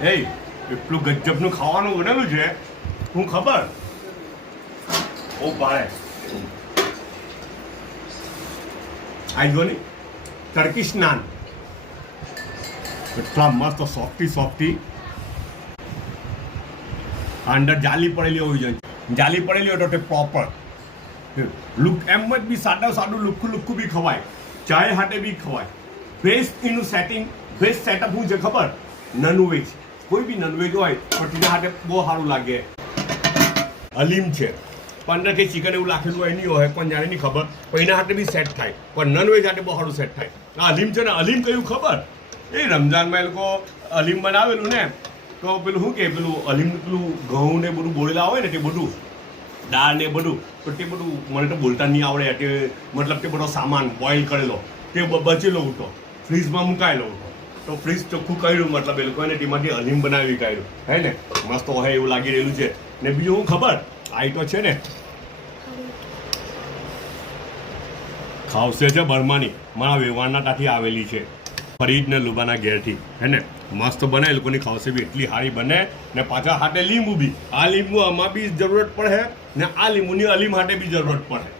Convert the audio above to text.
એ એટલું ગજબનું ખાવાનું બનેલું છે હું ખબર ઓ ભાઈ આ જો ને ટર્કીશ નાન એટલા મસ્ત સોફ્ટી અંદર જાલી પડેલી હોવી જોઈએ જાલી પડેલી હોય તો તે પ્રોપર લુક એમ જ બી સાદું લુખ્ખું બી ખવાય ચાય હાટે બી ખવાય બેસ્ટ એનું બેસ્ટ સેટઅપ શું છે ખબર નોનવેજ કોઈ બી નોનવેજ હોય તો તેના હાટે બહુ સારું લાગે હલીમ છે અંદર કે ચિકન એવું લાખેલું હોય નહીં હોય પણ જાણે નહીં ખબર પણ એના હાટે બી સેટ થાય પણ નોનવેજ હાટે બહુ સારું સેટ થાય આ હલીમ છે ને હલીમ કયું ખબર એ રમઝાનમાં એ લોકો હલીમ બનાવેલું ને તો પેલું શું કે પેલું હલીમ પેલું ઘઉં ને બધું બોલેલા હોય ને તે બધું દાળ ને બધું તો તે બધું મને તો બોલતા નહીં આવડે તે મતલબ તે બધો સામાન બોઇલ કરેલો તે બચેલો હતો ફ્રીજમાં મુકાયેલો હતો તો ફ્રીજ ચોખ્ખું કર્યું મતલબ એ લોકોને તેમાંથી હલીમ બનાવી કાઢ્યું હે ને મસ્ત હોય એવું લાગી રહેલું છે ને બીજું હું ખબર આ તો છે ને ખાવશે છે બર્માની મારા વેવાણના ત્યાંથી આવેલી છે ફરીદ ને લુબાના ઘેરથી હે ને મસ્ત બને એ લોકોની ખાવશે બી એટલી સારી બને ને પાછા હાટે લીંબુ બી આ લીંબુ આમાં બી જરૂરત પડે ને આ લીંબુની અલીમ હાટે બી જરૂરત પડે